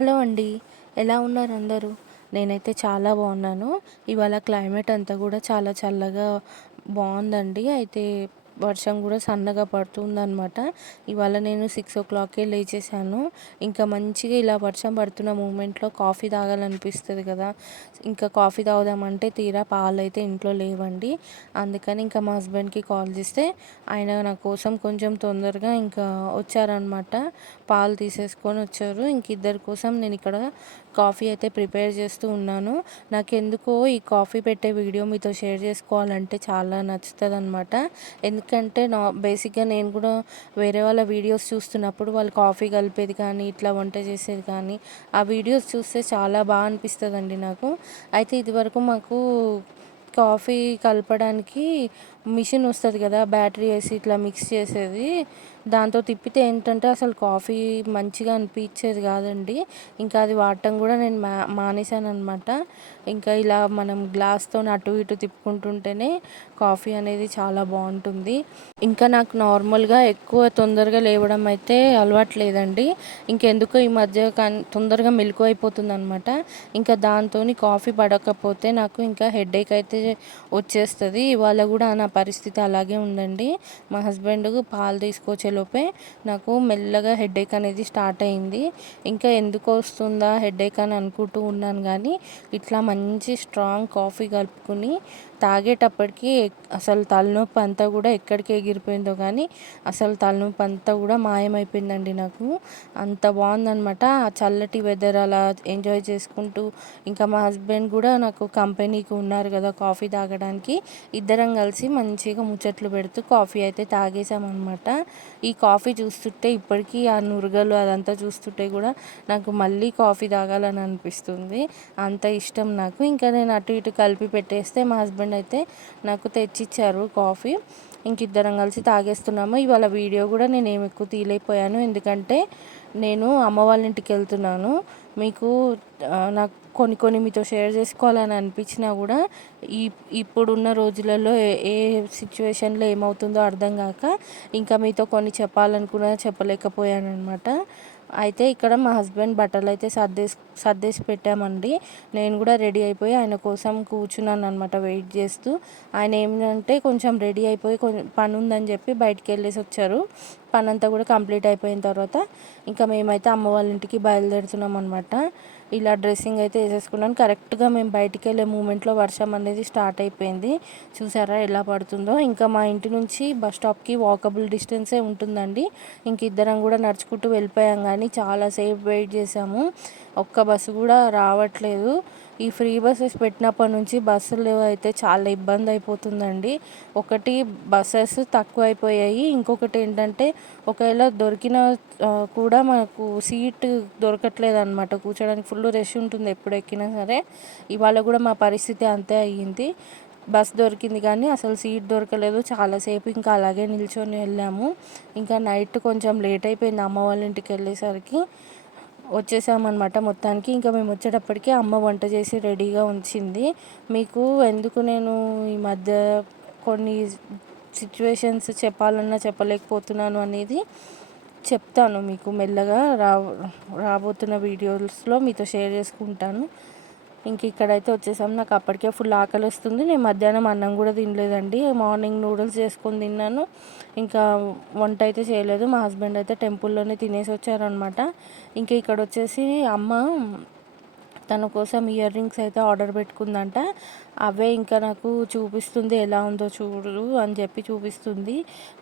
Hello అండి. ఎలా ఉన్నారు అందరూ? నేనైతే చాలా బాగున్నాను. ఇవాళ క్లైమేట్ అంతా కూడా చాలా చల్లగా బాగుందండి. అయితే వర్షం కూడా సన్నగా పడుతుందనమాట ఇవాళ నేను సిక్స్ ఓ క్లాక్కే లేచేసాను ఇంకా మంచిగా ఇలా వర్షం పడుతున్న మూమెంట్లో కాఫీ తాగాలనిపిస్తుంది కదా. ఇంకా కాఫీ తాగుదామంటే తీరా పాలు అయితే ఇంట్లో లేవండి. అందుకని ఇంకా మా హస్బెండ్కి కాల్ చేస్తే ఆయన నా కోసం కొంచెం తొందరగా ఇంకా వచ్చారనమాట పాలు తీసేసుకొని వచ్చారు. ఇంక ఇద్దరి కోసం నేను ఇక్కడ కాఫీ అయితే ప్రిపేర్ చేస్తూ ఉన్నాను. నాకు ఎందుకో ఈ కాఫీ పెట్టే వీడియో మీతో షేర్ చేసుకోవాలంటే చాలా నచ్చుతుంది అనమాట ఎందుకంటే నా బేసిక్గా నేను కూడా వేరే వాళ్ళ వీడియోస్ చూస్తున్నప్పుడు వాళ్ళు కాఫీ కలిపేది కానీ ఇట్లా వంట చేసేది కానీ ఆ వీడియోస్ చూస్తే చాలా బాగా అనిపిస్తుందండి నాకు. అయితే ఇదివరకు మాకు కాఫీ కలపడానికి మిషన్ వస్తుంది కదా బ్యాటరీ వేసి ఇట్లా మిక్స్ చేసేది. దాంతో తిప్పితే ఏంటంటే అసలు కాఫీ మంచిగా అనిపించేది కాదండి. ఇంకా అది వాడటం కూడా నేను మా మానేశాను అనమాట ఇంకా ఇలా మనం గ్లాస్తో అటు ఇటు తిప్పుకుంటుంటేనే కాఫీ అనేది చాలా బాగుంటుంది. ఇంకా నాకు నార్మల్గా ఎక్కువ తొందరగా లేవడం అయితే అలవాటు లేదండి ఇంకెందుకో ఈ మధ్య తొందరగా మెలకు అయిపోతుంది అనమాట ఇంకా దాంతో కాఫీ పడకపోతే నాకు ఇంకా హెడేక్ అయితే వచ్చేస్తుంది. ఇవాళ కూడా నా పరిస్థితి అలాగే ఉందండి. మా హస్బెండ్ పాలు తీసుకొచ్చేలోపే నాకు మెల్లగా హెడేక్ అనేది స్టార్ట్ అయింది. ఇంకా ఎందుకు వస్తుందా హెడేక్ అని అనుకుంటూ ఉన్నాను కానీ ఇట్లా మంచి స్ట్రాంగ్ కాఫీ కలుపుకుని తాగేటప్పటికి అసలు తలనొప్పి అంతా కూడా ఎక్కడికి ఎగిరిపోయిందో కానీ అసలు తలనొప్పి అంతా కూడా మాయమైపోయిందండి నాకు. అంత బాగుందనమాట ఆ చల్లటి వెదర్ అలా ఎంజాయ్ చేసుకుంటూ ఇంకా మా హస్బెండ్ కూడా నాకు కంపెనీకి ఉన్నారు కదా కాఫీ తాగడానికి. ఇద్దరం కలిసి మంచిగా ముచ్చట్లు పెడుతూ కాఫీ అయితే తాగేసామన్నమాట ఈ కాఫీ చూస్తుంటే ఇప్పటికీ ఆ నురగలు అదంతా చూస్తుంటే కూడా నాకు మళ్ళీ కాఫీ తాగాలని అనిపిస్తుంది. అంత ఇష్టం నాకు. ఇంకా నేను అటు ఇటు కలిపి పెట్టేస్తే మా హస్బెండ్ అయితే నాకు తెచ్చిచ్చారు కాఫీ. ఇంక ఇద్దరం కలిసి తాగేస్తున్నాము. ఇవాళ వీడియో కూడా నేను ఏమి ఎక్కువ తీయలేకపోయాను. ఎందుకంటే నేను అమ్మ వాళ్ళ ఇంటికి వెళ్తున్నాను. మీకు నాకు కొన్ని కొన్ని మీతో షేర్ చేసుకోవాలని అనిపించినా కూడా ఈ ఇప్పుడున్న రోజులలో ఏ ఏ సిచ్యువేషన్లో ఏమవుతుందో అర్థం కాక ఇంకా మీతో కొన్ని చెప్పాలనుకున్నా చెప్పలేకపోయాను అనమాట అయితే ఇక్కడ మా హస్బెండ్ బట్టలు అయితే సర్దేసి సర్దేసి పెట్టామండి. నేను కూడా రెడీ అయిపోయి ఆయన కోసం కూర్చున్నాను అనమాట వెయిట్ చేస్తూ. ఆయన ఏంటంటే కొంచెం రెడీ అయిపోయి కొంచెం పని ఉందని చెప్పి బయటికి వెళ్ళేసి వచ్చారు. పని అంతా కూడా కంప్లీట్ అయిపోయిన తర్వాత ఇంకా మేమైతే అమ్మ వాళ్ళ ఇంటికి బయలుదేరుతున్నాం అనమాట ఇలా డ్రెస్సింగ్ అయితే వేసేసుకున్నాను. కరెక్ట్గా మేము బయటికి వెళ్ళే మూమెంట్లో వర్షం అనేది స్టార్ట్ అయిపోయింది. చూసారా ఎలా పడుతుందో. ఇంకా మా ఇంటి నుంచి బస్ స్టాప్కి వాకబుల్ డిస్టెన్సే ఉంటుందండి. ఇంక ఇద్దరం కూడా నడుచుకుంటూ వెళ్ళిపోయాం కానీ చాలాసేపు వెయిట్ చేసాము. ఒక్క బస్సు కూడా రావట్లేదు. ఈ ఫ్రీ బస్సెస్ పెట్టినప్పటి నుంచి బస్సులు అయితే చాలా ఇబ్బంది అయిపోతుందండి. ఒకటి బస్సెస్ తక్కువ అయిపోయాయి. ఇంకొకటి ఏంటంటే ఒకవేళ దొరికిన కూడా మనకు సీట్ దొరకట్లేదు అనమాట కూర్చోడానికి ఫుల్ రష్ ఉంటుంది ఎప్పుడు ఎక్కినా సరే. ఇవాళ కూడా మా పరిస్థితి అంతే అయ్యింది. బస్ దొరికింది కానీ అసలు సీట్ దొరకలేదు. చాలాసేపు ఇంకా అలాగే నిల్చొని వెళ్ళాము. ఇంకా నైట్ కొంచెం లేట్ అయిపోయింది అమ్మ వాళ్ళ ఇంటికి వెళ్ళేసరికి. వచ్చేసామన్నమాట మొత్తానికి. ఇంకా మేము వచ్చేటప్పటికి అమ్మ వంట చేసి రెడీగా ఉంచింది. మీకు ఎందుకు నేను ఈ మధ్య కొన్ని సిచ్యువేషన్స్ చెప్పాలన్నా చెప్పలేకపోతున్నాను అనేది చెప్తాను మీకు మెల్లగా రా రాబోతున్న వీడియోస్లో మీతో షేర్ చేసుకుంటాను. ఇంక ఇక్కడైతే వచ్చేసాం. నాకు అప్పటికే ఫుల్ ఆకలి వస్తుంది నేను మధ్యాహ్నం అన్నం కూడా తినలేదండి. మార్నింగ్ నూడిల్స్ చేసుకొని తిన్నాను. ఇంకా వంట అయితే చేయలేదు. మా హస్బెండ్ అయితే టెంపుల్లోనే తినేసి వచ్చారనమాట ఇంకా ఇక్కడ వచ్చేసి అమ్మ తన కోసం ఇయర్ రింగ్స్ అయితే ఆర్డర్ పెట్టుకుందంట. అవే ఇంకా నాకు చూపిస్తుంది ఎలా ఉందో చూడు అని చెప్పి చూపిస్తుంది.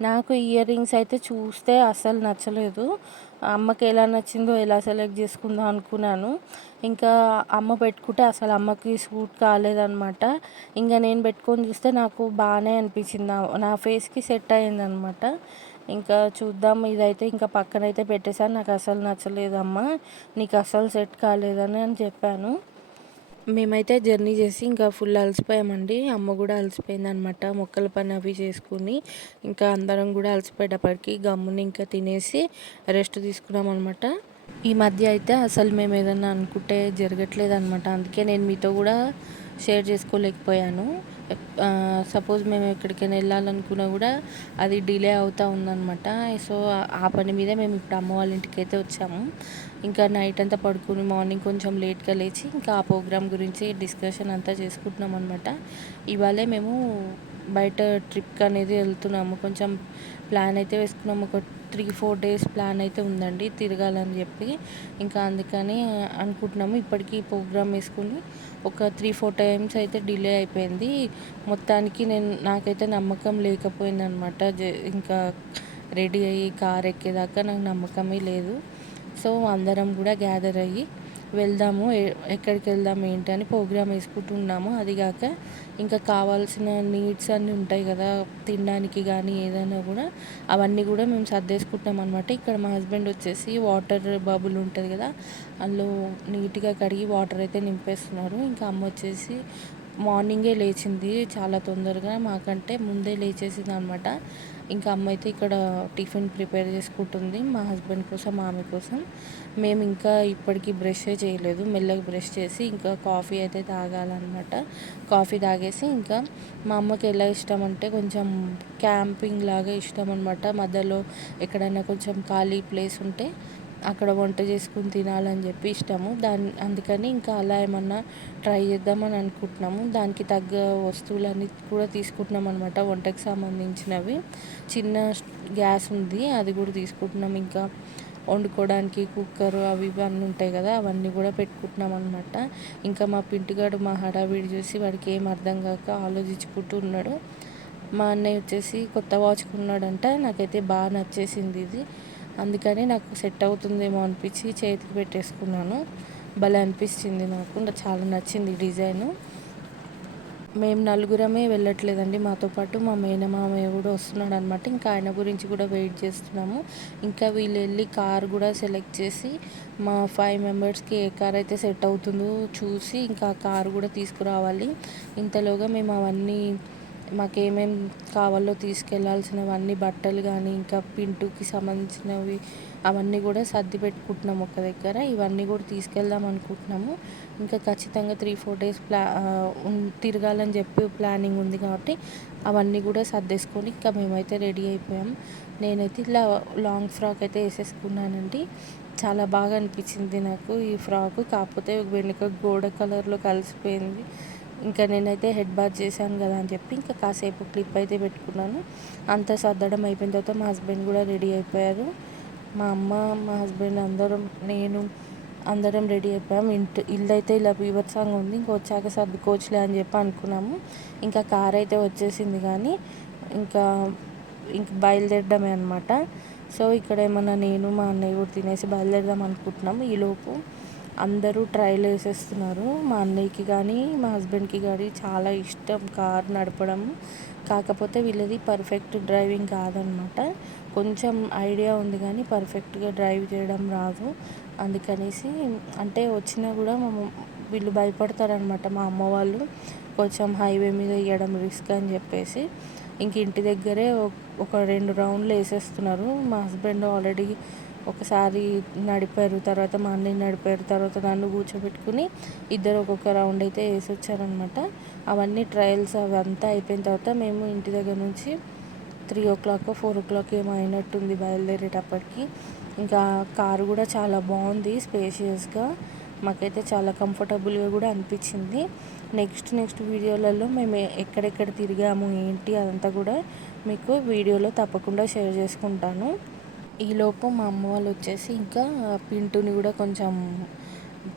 నాకు ఇయర్ రింగ్స్ అయితే చూస్తే అస్సలు నచ్చలేదు. అమ్మకి ఎలా నచ్చిందో ఎలా సెలెక్ట్ చేసుకుందాం అనుకున్నాను. ఇంకా అమ్మ పెట్టుకుంటే అసలు అమ్మకి సూట్ కాలేదనమాట ఇంకా నేను పెట్టుకొని చూస్తే నాకు బాగానే అనిపించింది. నా ఫేస్కి సెట్ అయ్యిందనమాట ఇంకా చూద్దాం. ఇదైతే ఇంకా పక్కనైతే పెట్టేశాను. నాకు అసలు నచ్చలేదమ్మా. నీకు అసలు సెట్ కాలేదని అని చెప్పాను. మేమైతే జర్నీ చేసి ఇంకా ఫుల్ అలసిపోయామండి. అమ్మ కూడా అలసిపోయింది అనమాట మొక్కల పని అవి చేసుకుని ఇంకా అందరం కూడా అలసిపోయేటప్పటికి గమ్ముని ఇంకా తినేసి రెస్ట్ తీసుకున్నాం అనమాట ఈ మధ్య అయితే అసలు మేము ఏదన్నా అనుకుంటే జరగట్లేదు అనమాట అందుకే నేను మీతో కూడా షేర్ చేసుకోలేకపోయాను. సపోజ్ మేము ఎక్కడికైనా వెళ్ళాలనుకున్నా కూడా అది డిలే అవుతూ ఉందన్నమాట. సో ఆ పని మీదే మేము ఇప్పుడు అమ్మ వాళ్ళ ఇంటికి అయితే వచ్చాము. ఇంకా నైట్ అంతా పడుకుని మార్నింగ్ కొంచెం లేట్గా లేచి ఇంకా ఆ ప్రోగ్రామ్ గురించి డిస్కషన్ అంతా చేసుకుంటున్నాం అనమాట ఇవాళే మేము బయట ట్రిప్కి అనేది వెళ్తున్నాము. కొంచెం ప్లాన్ అయితే వేసుకున్నాము. ఒక త్రీ ఫోర్ డేస్ ప్లాన్ అయితే ఉందండి తిరగాలని చెప్పి. ఇంకా అందుకని అనుకుంటున్నాము. ఇప్పటికీ ప్రోగ్రామ్ వేసుకుని ఒక త్రీ ఫోర్ టైమ్స్ అయితే డిలే అయిపోయింది. మొత్తానికి నేను నాకైతే నమ్మకం లేకపోయింది అనమాట ఇంకా రెడీ అయ్యి కార్ ఎక్కేదాకా నాకు నమ్మకమే లేదు. సో అందరం కూడా గ్యాదర్ అయ్యి వెళ్దాము. ఎక్కడికి వెళ్దాం ఏంటి అని ప్రోగ్రామ్ వేసుకుంటున్నాము. అది కాక ఇంకా కావాల్సిన నీడ్స్ అన్నీ ఉంటాయి కదా తినడానికి కానీ ఏదైనా కూడా అవన్నీ కూడా మేము సర్దేసుకుంటాం అనమాట ఇక్కడ మా హస్బెండ్ వచ్చేసి వాటర్ బబుల్ ఉంటుంది కదా అందులో నీట్గా కడిగి వాటర్ అయితే నింపేస్తున్నారు. ఇంకా అమ్మ వచ్చేసి మార్నింగే లేచింది చాలా తొందరగా మాకంటే ముందే లేచేసింది అనమాట ఇంకా అమ్మ అయితే ఇక్కడ టిఫిన్ ప్రిపేర్ చేసుకుంటుంది మా హస్బెండ్ కోసం ఆమె కోసం. మేము ఇంకా ఇప్పటికీ బ్రష్ చేయలేదు. మెల్లగా బ్రష్ చేసి ఇంకా కాఫీ అయితే తాగాలన్నమాట. కాఫీ తాగేసి ఇంకా మా అమ్మకి ఎలా ఇష్టం అంటే కొంచెం క్యాంపింగ్ లాగా ఇష్టం అనమాట మధ్యలో ఎక్కడైనా కొంచెం ఖాళీ ప్లేస్ ఉంటే అక్కడ వంట చేసుకుని తినాలని చెప్పి ఇష్టము. దాని అందుకని ఇంకా అలా ఏమన్నా ట్రై చేద్దామని అనుకుంటున్నాము. దానికి తగ్గ వస్తువులన్నీ కూడా తీసుకుంటున్నాం అనమాట వంటకు సంబంధించినవి. చిన్న గ్యాస్ ఉంది అది కూడా తీసుకుంటున్నాం. ఇంకా వండుకోవడానికి కుక్కర్ అవి ఇవన్నీ ఉంటాయి కదా అవన్నీ కూడా పెట్టుకుంటున్నాం అనమాట ఇంకా మా పింటిగాడు మా హడావిడి చూసి వాడికి ఏం అర్థం కాక ఆలోచించుకుంటూ ఉన్నాడు. మా అన్నయ్య వచ్చేసి కొత్త వాచ్ కొన్నాడంట నాకైతే బాగా నచ్చేసింది ఇది. అందుకని నాకు సెట్ అవుతుందేమో అనిపించి చేతికి పెట్టేసుకున్నాను. భలే అనిపించింది నాకు. చాలా నచ్చింది డిజైను. మేము నలుగురమే వెళ్ళట్లేదండి. మాతో పాటు మా మేనమామయ్య కూడా వస్తున్నాడు అనమాట ఇంకా ఆయన గురించి కూడా వెయిట్ చేస్తున్నాము. ఇంకా వీళ్ళు వెళ్ళి కార్ కూడా సెలెక్ట్ చేసి మా ఫైవ్ మెంబర్స్కి ఏ కార్ అయితే సెట్ అవుతుందో చూసి ఇంకా కార్ కూడా తీసుకురావాలి. ఇంతలోగా మేము అవన్నీ మాకేమేం కావాలో తీసుకెళ్ళాల్సినవన్నీ బట్టలు కానీ ఇంకా పింటుకి సంబంధించినవి అవన్నీ కూడా సర్ది పెట్టుకుంటున్నాము ఒక దగ్గర. ఇవన్నీ కూడా తీసుకెళ్దాం అనుకుంటున్నాము. ఇంకా ఖచ్చితంగా త్రీ ఫోర్ డేస్ ప్లా తిరగాలని చెప్పి ప్లానింగ్ ఉంది కాబట్టి అవన్నీ కూడా సర్దేసుకొని ఇంకా మేమైతే రెడీ అయిపోయాం. నేనైతే ఇలా లాంగ్ ఫ్రాక్ అయితే వేసేసుకున్నానండి. చాలా బాగా అనిపించింది నాకు ఈ ఫ్రాక్. కాకపోతే వెనుక గోడ కలర్లో కలిసిపోయింది. ఇంకా నేనైతే హెడ్ బాత్ చేశాను కదా అని చెప్పి ఇంకా కాసేపు క్లిప్ అయితే పెట్టుకున్నాను. అంతా సర్దడం అయిపోయిన తర్వాత మా హస్బెండ్ కూడా రెడీ అయిపోయారు. మా అమ్మ మా హస్బెండ్ అందరం నేను అందరం రెడీ అయిపోయాం. ఇంటి ఇల్లు అయితే ఇలా బీభత్సంగా ఉంది. ఇంకా వచ్చాక సర్దుకోవచ్చులే అని చెప్పి అనుకున్నాము. ఇంకా కార్ అయితే వచ్చేసింది కానీ ఇంకా ఇంక బయలుదేరడమే అనమాట సో ఇక్కడ ఏమన్నా నేను మా అన్నయ్య కూడా తినేసి బయలుదేరదాం అనుకుంటున్నాము ఈలోపు అందరూ ట్రైల్ వేసేస్తున్నారు. మా అన్నయ్యకి కానీ మా హస్బెండ్కి కానీ చాలా ఇష్టం కార్ నడపడం. కాకపోతే వీళ్ళది పర్ఫెక్ట్ డ్రైవింగ్ కాదనమాట. కొంచెం ఐడియా ఉంది కానీ పర్ఫెక్ట్గా డ్రైవ్ చేయడం రాదు. అందుకనేసి అంటే వచ్చినా కూడా మా వీళ్ళు భయపడతారనమాట. మా అమ్మ వాళ్ళు కొంచెం హైవే మీద వేయడం రిస్క్ అని చెప్పేసి. ఇంక ఇంటి దగ్గరే ఒక రెండు రౌండ్లు వేసేస్తున్నారు. మా హస్బెండ్ ఆల్రెడీ ఒకసారి నడిపారు తర్వాత మా అన్నయ్య నడిపారు తర్వాత నన్ను కూర్చోబెట్టుకుని ఇద్దరు ఒక్కొక్క రౌండ్ అయితే వేసి వచ్చారనమాట అవన్నీ ట్రయల్స్ అవంతా అయిపోయిన తర్వాత మేము ఇంటి దగ్గర నుంచి three o'clock four o'clock ఏమో అయినట్టుంది బయలుదేరేటప్పటికి. ఇంకా కారు కూడా చాలా బాగుంది స్పేషియస్గా. మాకైతే చాలా కంఫర్టబుల్గా కూడా అనిపించింది. నెక్స్ట్ నెక్స్ట్ వీడియోలలో మేము ఎక్కడెక్కడ తిరిగాము ఏంటి అదంతా కూడా మీకు వీడియోలో తప్పకుండా షేర్ చేసుకుంటాను. ఈలోపు మా అమ్మ వాళ్ళు వచ్చేసి ఇంకా పింటుని కూడా కొంచెం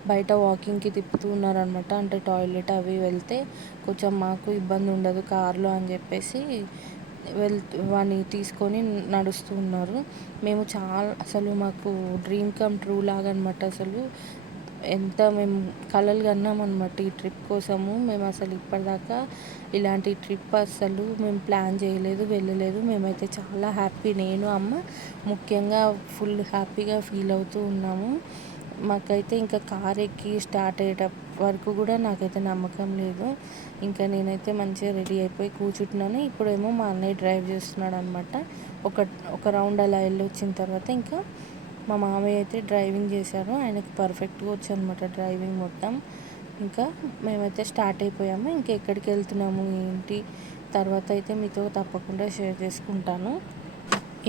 బయట వాకింగ్కి తిప్పుతూ ఉన్నారనమాట అంటే టాయిలెట్ అవి వెళ్తే కొంచెం మాకు ఇబ్బంది ఉండదు కారులో అని చెప్పేసి వెళ్ వాడిని తీసుకొని నడుస్తూ ఉన్నారు. మేము చాలా అసలు మాకు డ్రీమ్ కమ్ ట్రూ లాగా అనమాట అసలు. ఎంత మేము కలలు కన్నామన్నమాట ఈ ట్రిప్ కోసము. మేము అసలు ఇప్పటిదాకా ఇలాంటి ట్రిప్ అసలు మేము ప్లాన్ చేయలేదు వెళ్ళలేదు. మేమైతే చాలా హ్యాపీ. నేను అమ్మ ముఖ్యంగా ఫుల్ హ్యాపీగా ఫీల్ అవుతూ ఉన్నాము. మాకైతే ఇంకా కార్ ఎక్కి స్టార్ట్ అయ్యేట వరకు కూడా నాకైతే నమ్మకం లేదు. ఇంకా నేనైతే మంచిగా రెడీ అయిపోయి కూర్చుంటున్నాను. ఇప్పుడేమో మా అన్నయ్య డ్రైవ్ చేస్తున్నాడు అనమాట ఒక ఒక రౌండ్ అలా వెళ్ళి వచ్చిన తర్వాత ఇంకా మా మామయ్య అయితే డ్రైవింగ్ చేశారు. ఆయనకి పర్ఫెక్ట్గా వచ్చు అనమాట డ్రైవింగ్ మొత్తం. ఇంకా మేమైతే స్టార్ట్ అయిపోయాము. ఇంకా ఎక్కడికి వెళ్తున్నాము ఏంటి? తర్వాత అయితే మీతో తప్పకుండా షేర్ చేసుకుంటాను.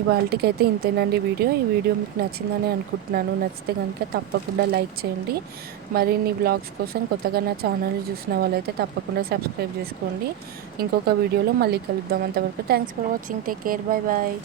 ఇవాళకి అయితే ఇంతేనండి వీడియో. ఈ వీడియో మీకు నచ్చిందని అనుకుంటున్నాను. నచ్చితే కనుక తప్పకుండా లైక్ చేయండి. మరిన్ని బ్లాగ్స్ కోసం కొత్తగా నా ఛానల్ చూసిన వాళ్ళైతే తప్పకుండా సబ్స్క్రైబ్ చేసుకోండి. ఇంకొక వీడియోలో మళ్ళీ కలుద్దాం. అంతవరకు thanks for watching. Take care. Bye bye.